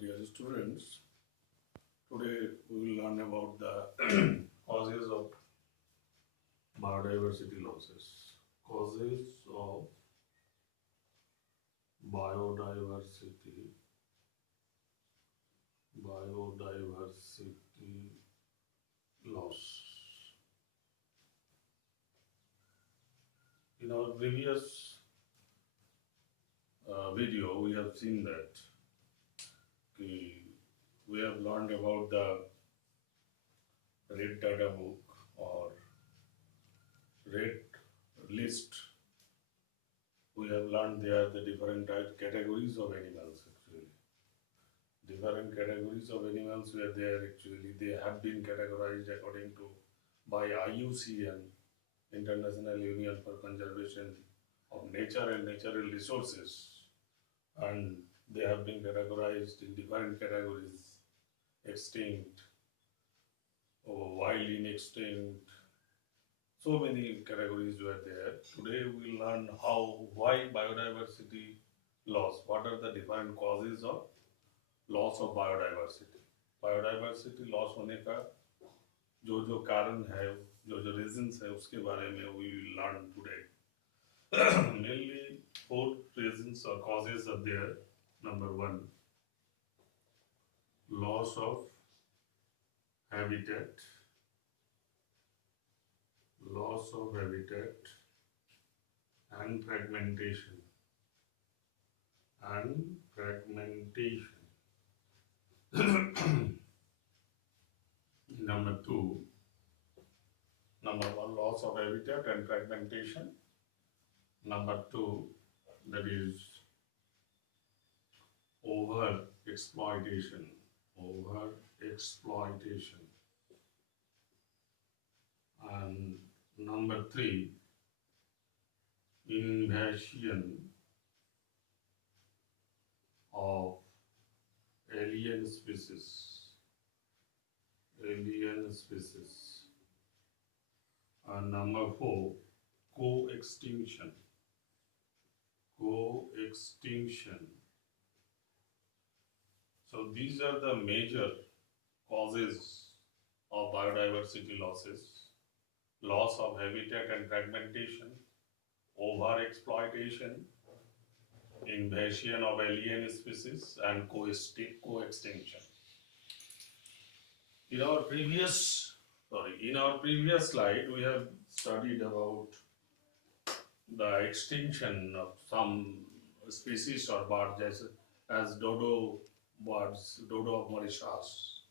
Dear students, today we will learn about the causes of biodiversity losses. Causes of biodiversity, biodiversity loss. In our previous video, we have seen that we have learned about the red data book or red list. We have learned there the different categories of animals actually. Different categories of animals were there actually. They have been categorized according to by IUCN, International Union for Conservation of Nature and Natural Resources, and they have been categorized in different categories: extinct, or wild extinct. So many categories were there. Today we will learn why biodiversity loss. What are the different causes of loss of biodiversity? Biodiversity loss होने का जो कारण है, जो reasons है, उसके बारे में we will learn today. Mainly 4 reasons or causes are there. Number 1, loss of habitat. Loss of habitat and fragmentation. Number 2, number 1, loss of habitat and fragmentation. Number 2, that is over exploitation. And number 3, invasion of alien species. And number 4, co-extinction. So these are the major causes of biodiversity losses: loss of habitat and fragmentation, overexploitation, invasion of alien species, and co-extinction. In our previous slide, we have studied about the extinction of some species or birds as dodo birds, dodo of Mauritius,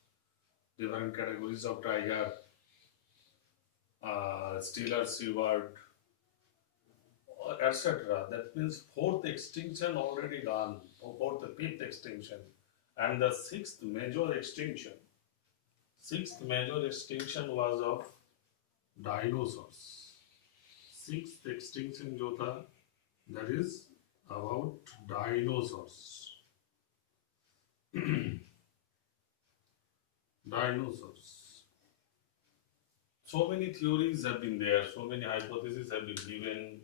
different categories of tiger, Steller seabird, etc. That means 4th extinction already done, or 5th extinction, and the 6th major extinction. 6th major extinction was of dinosaurs. 6th extinction जो था, that is about dinosaurs. Dinosaurs. So many theories have been there, so many hypotheses have been given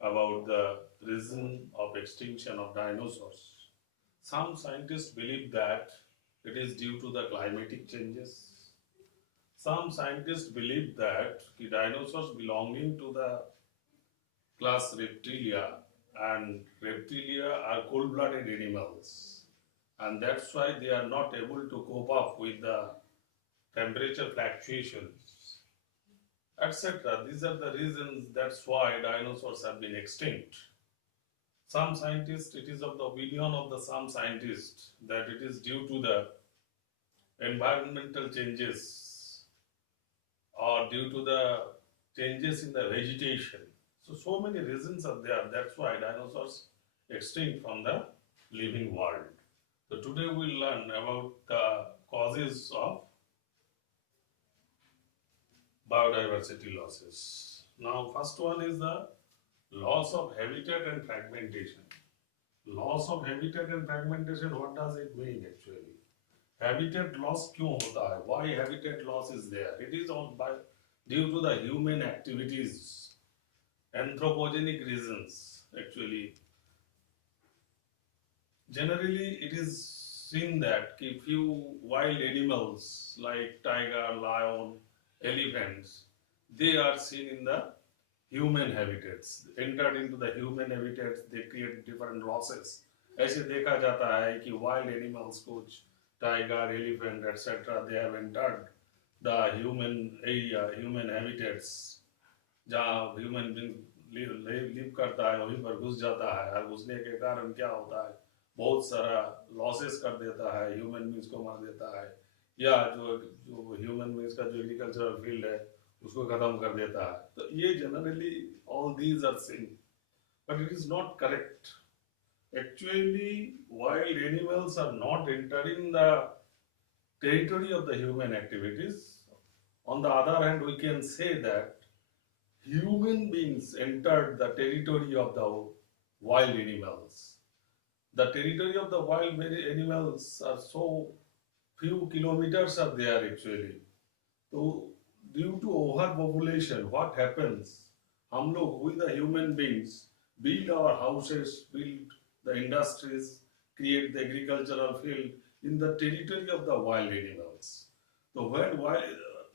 about the reason of extinction of dinosaurs. Some scientists believe that it is due to the climatic changes. Some scientists believe that the dinosaurs belonging to the class Reptilia, and Reptilia are cold-blooded animals, and that's why they are not able to cope up with the temperature fluctuations, etc. These are the reasons that's why dinosaurs have been extinct. Some scientists, it is of the opinion of some scientists that it is due to the environmental changes or due to the changes in the vegetation. So many reasons are there. That's why dinosaurs extinct from the living world. So today we'll learn about the causes of biodiversity losses. Now, first one is the loss of habitat and fragmentation. Loss of habitat and fragmentation, what does it mean actually? Habitat loss क्यों होता है? Why habitat loss is there? It is due to the human activities, anthropogenic reasons actually. Generally, it is seen that कि few wild animals like tiger, lion, elephants, they are seen in the human habitats, entered into the human habitats, they create different losses. ऐसे देखा जाता है कि wild animals कुछ tiger, elephant, etc. they have entered the human area, human habitats, जहाँ human live करता है वहीं पर घुस जाता है, और घुसने के कारण क्या होता है, बहुत सारा लॉसेस कर देता है, ह्यूमन बींग्स को मार देता है, या जो जो ह्यूमन बींग्स का जो एग्रीकल्चरल फील्ड है उसको खत्म कर देता है. तो ये generally all these are seen, but it is not correct. Actually, wild animals are not entering the territory of the human activities. On the other hand, we can say that human beings entered the territory of the wild animals. The territory of the wild animals are so few kilometers are there actually. So due to overpopulation, what happens? हम लोग, we the human beings, build our houses, build the industries, create the agricultural field in the territory of the wild animals. So when wild,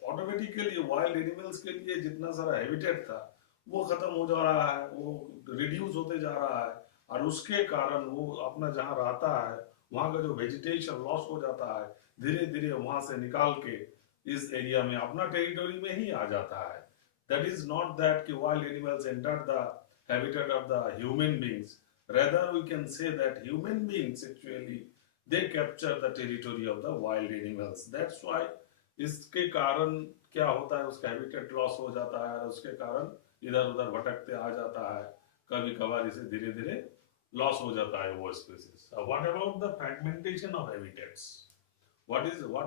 automatically wild animals के लिए जितना सारा habitat था वो खत्म हो जा रहा है, वो reduce होते जा रहा है, और उसके कारण वो अपना जहाँ रहता है वहाँ का जो vegetation loss हो जाता है, धीरे धीरे वहाँ से निकाल के इस एरिया में अपना टेरिटरी में ही आ जाता है. That is not that कि wild animals entered the habitat of the human beings. Rather, we can say that human beings actually they capture the territory of the wild animals. That's why इसके कारण क्या होता है, उसका habitat loss हो जाता है और उसके कारण इधर उधर भटकते आ जाता है, कभी कभार इसे धीरे धीरे loss हो जाता है वो species. What about the fragmentation of habitats? What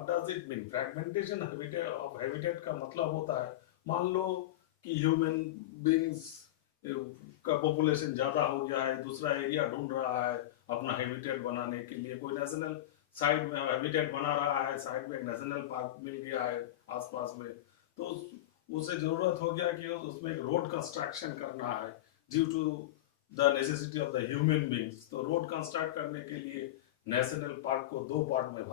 does it mean? Fragmentation of habitat का मतलब होता है, मान लो कि ह्यूमन बींग्स का पॉपुलेशन ज्यादा हो गया है, दूसरा एरिया ढूंढ रहा है अपना हैबिटेट बनाने के लिए, कोई नेशनल साइड में हैबिटेट बना रहा है, साइड में एक नेशनल पार्क मिल गया है आसपास में, तो उसे जरूरत हो गया कि उसमें एक रोड कंस्ट्रक्शन करना है due to the necessity of the human beings. तो रोड कंस्ट्रक्ट करने के लिए नेशनल पार्क को 2 पार्ट में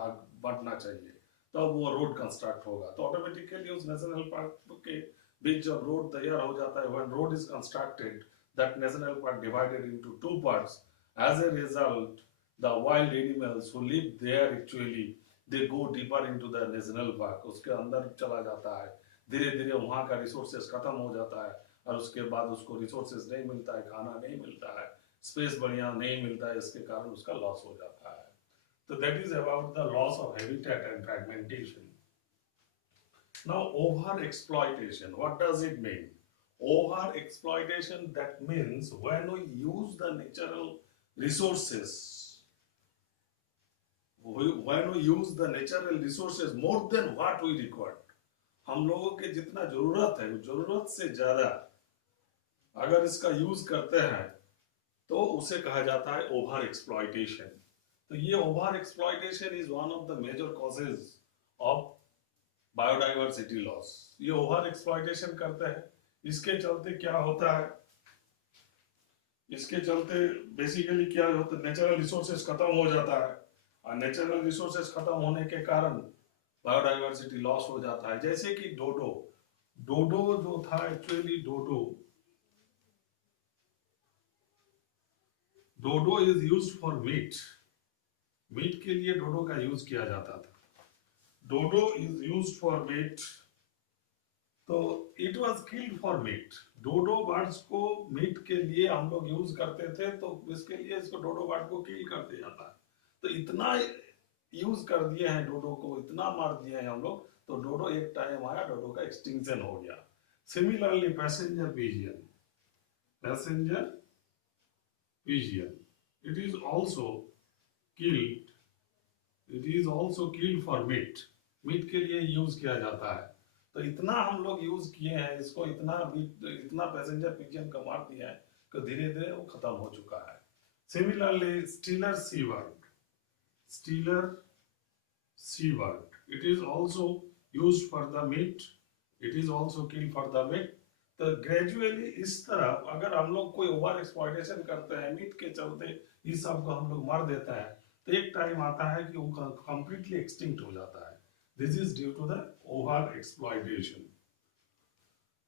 बांटना चाहिए, तब तो वो रोड कंस्ट्रक्ट होगा. तो ऑटोमेटिकली उस नेशनल पार्क के बीच जब रोड तैयार हो जाता है, when road is constructed, that national park divided into 2 parts. As a result, the wild animals who live there actually they go deeper into the national park. उसके अंदर चला जाता है, धीरे धीरे वहाँ का रिसोर्सेस खत्म हो जाता है, और उसके बाद उसको रिसोर्सेस नहीं मिलता है, खाना नहीं मिलता है, स्पेस बढ़िया नहीं मिलता है, इसके कारण उसका लॉस हो जाता है. तो that is about the loss of habitat and fragmentation. Now, over exploitation, what does it mean? Over exploitation, that means when we use the natural resources, when we use the natural resources more than what we require, हम लोगों के जितना जरूरत है जरूरत से ज्यादा अगर इसका यूज करते हैं तो उसे कहा जाता है ओवर एक्सप्लॉयटेशन. तो ये over exploitation is one of the major causes of biodiversity loss. ये ओवर एक्सप्लॉयटेशन करते हैं, इसके चलते क्या होता है, इसके चलते बेसिकली क्या होता है, नेचुरल रिसोर्सेज खत्म हो जाता है, और नेचुरल रिसोर्सेज खत्म होने के कारण बायोडाइवर्सिटी लॉस हो जाता है. जैसे कि डोडो जो था actually dodo is used for meat के लिए डोडो का यूज किया जाता था. Dodo is used for meat, तो it was killed for meat. Dodo birds को मीट के लिए हम लोग यूज करते थे, तो इसके लिए इसको डोडो बर्ड को किल कर दिया जाता है. तो इतना यूज कर दिए हैं डोडो को, इतना मार दिए हैं हम लोग, तो डोडो एक टाइम आया डोडो का एक्सटिंक्शन हो गया. Similarly passenger pigeon it is also killed for meat के लिए यूज किया जाता है. तो इतना हम लोग यूज किए हैं इसको, इतना पैसेंजर पिजियन का मार दिया है कि धीरे धीरे वो खत्म हो चुका है. Similarly stealer seabird, it is also used for the meat, it is also killed for the meat. तो ग्रेजुअली इस तरह अगर हम लोग कोई ओवर एक्सप्लॉयटेशन करते हैं मीट के चलते, इस सब को हम लोग मार देते हैं, तो एक टाइम आता है कि वो कंप्लीटली एक्सटिंक्ट हो जाता है. This is due to the over exploitation.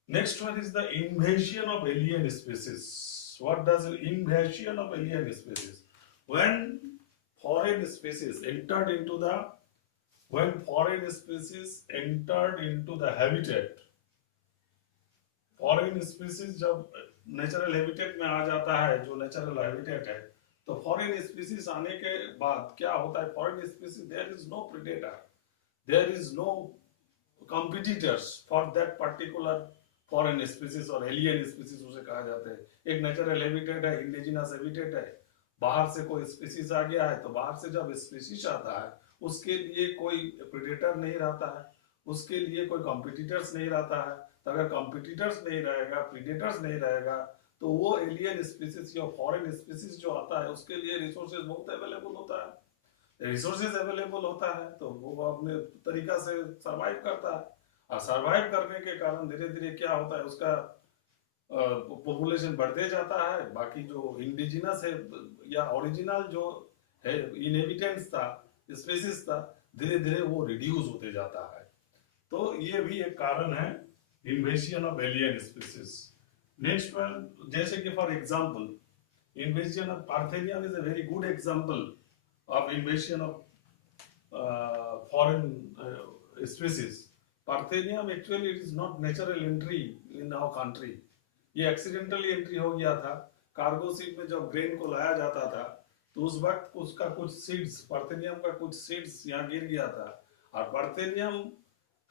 Next one is the invasion of alien species. What does invasion of alien species? When foreign species entered into the habitat, foreign species जब natural habitat में आ जाता है, जो natural habitat है, तो foreign species आने के बाद क्या होता है, foreign species there is no predator, there is no competitors for that particular foreign species और एलियन स्पीसीज उसे कहा जाता है. एक नेचुरल हैबिटेट है, इंडिजिनस हैबिटेट है, बाहर से कोई स्पीसीज आ गया है, तो बाहर से जब स्पीसीज आता है उसके लिए कोई प्रेडेटर नहीं रहता है, उसके लिए कोई कॉम्पिटिटर्स नहीं रहता है. तो अगर कॉम्पिटिटर्स नहीं रहेगा, प्रेडेटर्स नहीं रहेगा, तो वो एलियन स्पीसीज या फॉरेन स्पीसीज जो आता है उसके लिए रिसोर्सेज बहुत अवेलेबल होता है. रिसोर्सेज अवेलेबल होता है तो वो अपने तरीका से सरवाइव करता है, और सरवाइव करने के कारण धीरे धीरे क्या होता है, उसका पॉपुलेशन बढ़ते जाता है. बाकी जो इंडिजिनस है या ओरिजिनल जो है इनहेबिटेंट्स था, स्पीसीज था, धीरे धीरे वो रिड्यूस होते जाता है. तो ये भी एक कारण है invasion of alien species. Next one, जैसे कि for example invasion of parthenium is a very good example of invasion of foreign species. Parthenium actually it is not natural entry in our country, ये accidentally entry हो गया था. Cargo ship में जब ग्रेन को लाया जाता था तो उस वक्त उसका कुछ सीड्स, पार्थेनियम का कुछ सीड्स यहाँ गिर गया था, और पार्थेनियम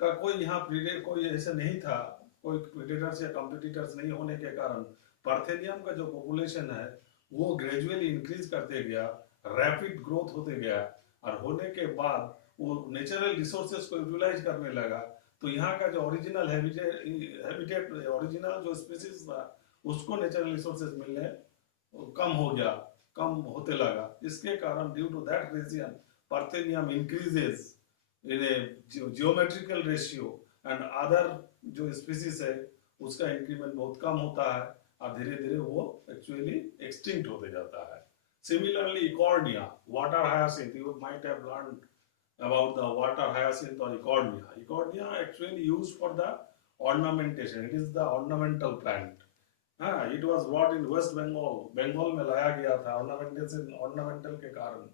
का कोई यहाँ कोई ऐसा नहीं था, कोई प्रेडेटर्स या कॉम्पिटिटर्स नहीं होने के कारण पार्थेनियम का जो पॉपुलेशन है वो ग्रेजुअली इंक्रीज करते गया, रैपिड ग्रोथ होते गया, और होने के बाद वो नेचुरल रिसोर्सेज को यूटिलाइज करने लगा. तो यहाँ का जो ओरिजिनल हैबिटेट ओरिजिनल जो स्पीसीज था उसको नेचुरल रिसोर्सेज मिलने कम हो गया, कम होते लगा. इसके कारण due to that reason parthenium increases in a geometrical ratio, and other जो स्पीसीज है उसका इंक्रीमेंट बहुत कम होता है, और धीरे धीरे वो एक्चुअली एक्सटिंक्ट होते जाता है. Similarly Eichhornia, water hyacinth, you might have learned about the water hyacinth or Ecornia. Ecornia actually used for the ornamentation. It is the ornamental plant. It was brought in West Bengal. Bengal में लाया गया था ornamentation, ornamental के कारण,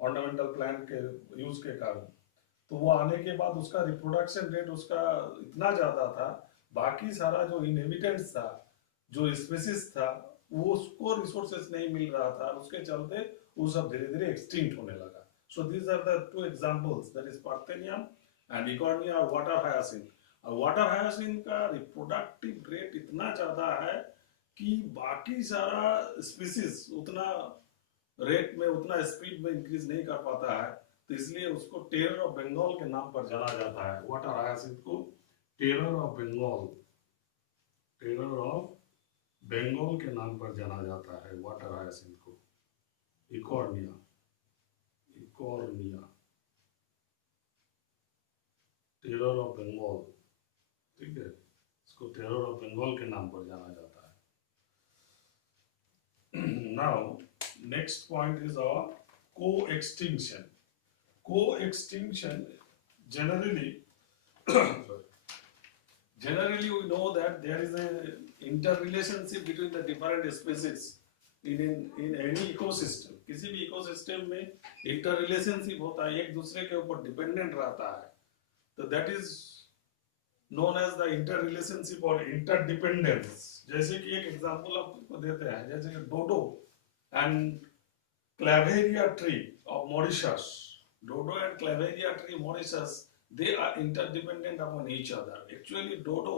ornamental plant के use के कारण. तो वो आने के बाद उसका reproduction rate उसका इतना ज़्यादा था, बाकी सारा जो inhabitants था, जो species था, वो उसको resources नहीं मिल रहा था, उसके चलते वो सब धीरे धीरे extinct होने लगा. So these are the two examples, that is Parthenium and Ecornia or water hyacinth. Water hyacinth का रिप्रोडक्टिव रेट इतना ज्यादा है कि बाकी सारा स्पीसीज उतना रेट में, उतना स्पीड में इंक्रीज नहीं कर पाता है, तो इसलिए उसको टेरर ऑफ बंगाल के नाम पर जाना जाता है. वाटर हायासिंथ को terror of Bengal, terror of Bengal के नाम पर जाना जाता है वाटर हायासिंथ को. Eichhornia, Eichhornia, terror of Bengal, ठीक है, इसको टेरर ऑफ बंगाल के नाम पर जाना जाता है. Now next point is our co-extinction. Co-extinction generally generally we know that there is a interrelationship between the different species in any ecosystem. किसी भी इकोसिस्टम में इंटररिलेशनशिप होता है, एक दूसरे के ऊपर डिपेंडेंट रहता है, तो that is known as the interrelationship और इंटरडिपेंडेंस. जैसे कि एक एग्जांपल आपको देते हैं, जैसे कि dodo and calvaria tree of Mauritius. Dodo and calvaria tree Mauritius, they are interdependent upon each other. Actually dodo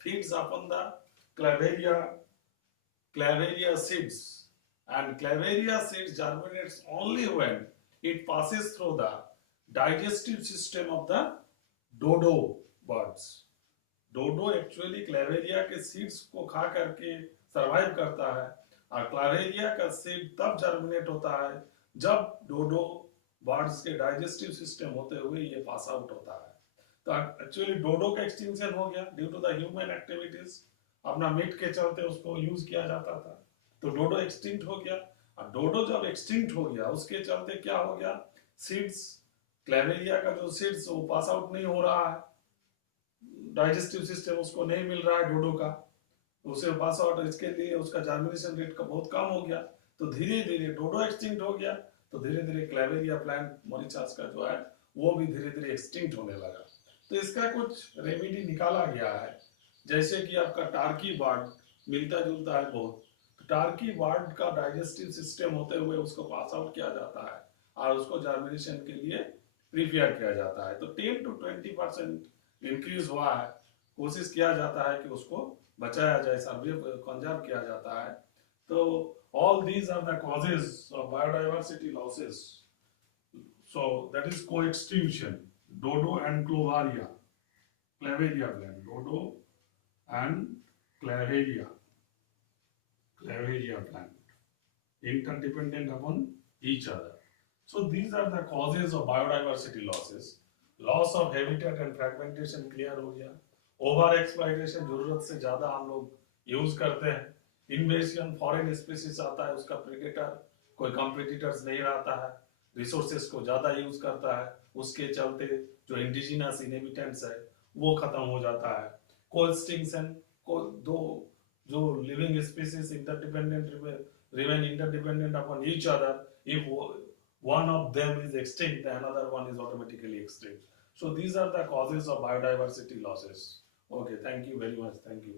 feeds upon the claveria seeds, and claveria seeds germinates only when it passes through the digestive system of the dodo birds. dodo actually claveria के seeds को खा करके survive करता है, और claveria का seed तब germinate होता है जब dodo बर्ड्स के डाइजेस्टिव सिस्टम होते हुए ये पास आउट होता है. तो एक्चुअली डोडो का एक्सटिंक्शन हो गया due to the human activities. अपना मीट के चलते उसको यूज किया जाता था, तो डोडो एक्सटिंक्ट हो गया. और डोडो जब एक्सटिंक्ट हो गया उसके चलते क्या हो गया, सीड्स, क्लेमेरिया का जो सीड्स वो पास आउट नहीं हो रहा है, डाइजेस्टिव सिस्टम उसको नहीं मिल रहा है डोडो का, उसे पास आउट, इसके लिए उसका जर्मिनेशन रेट का बहुत कम हो गया। तो धीरे धीरे डोडो एक्सटिंक्ट हो गया, तो धीरे धीरे क्लेवेरिया प्लांट मॉरिशस का जो है वो भी धीरे धीरे एक्सटिंक्ट होने लगा। तो इसका कुछ रेमेडी निकाला गया है, जैसे कि आपका टार्की बर्ड मिलता जुलता है बहुत, तो टार्की बर्ड का डाइजेस्टिव सिस्टम होते हुए उसको पास आउट किया जाता है और उसको जर्मिनेशन के लिए प्रिपेयर किया जाता है। तो 10 to 20% इंक्रीज हुआ है, कोशिश किया जाता है कि उसको बचाया जाए, सर्वे कंजर्व किया जाता है। तो all these are the causes of biodiversity losses. So that is co-extinction, dodo and clavaria plant, dodo and clavaria plant, interdependent upon each other. So these are the causes of biodiversity losses. Loss of habitat and fragmentation clear हो गया, over exploitation, जरूरत से ज्यादा हम लोग यूज करते हैं, invasion foreign species आता है, उसका प्रेडेटर कोई कंपटीटर्स नहीं रहता है, रिसोर्सेस को ज्यादा यूज करता है, उसके चलते जो इंडिजिनस इनहेबिटेंट्स है वो खत्म हो जाता है। कोएक्सटिंक्शन को दो जो living species interdependent remain interdependent upon each other, if one of them is extinct, the another one is automatically extinct. So these are the causes of biodiversity losses. Okay, thank you very much. Thank you.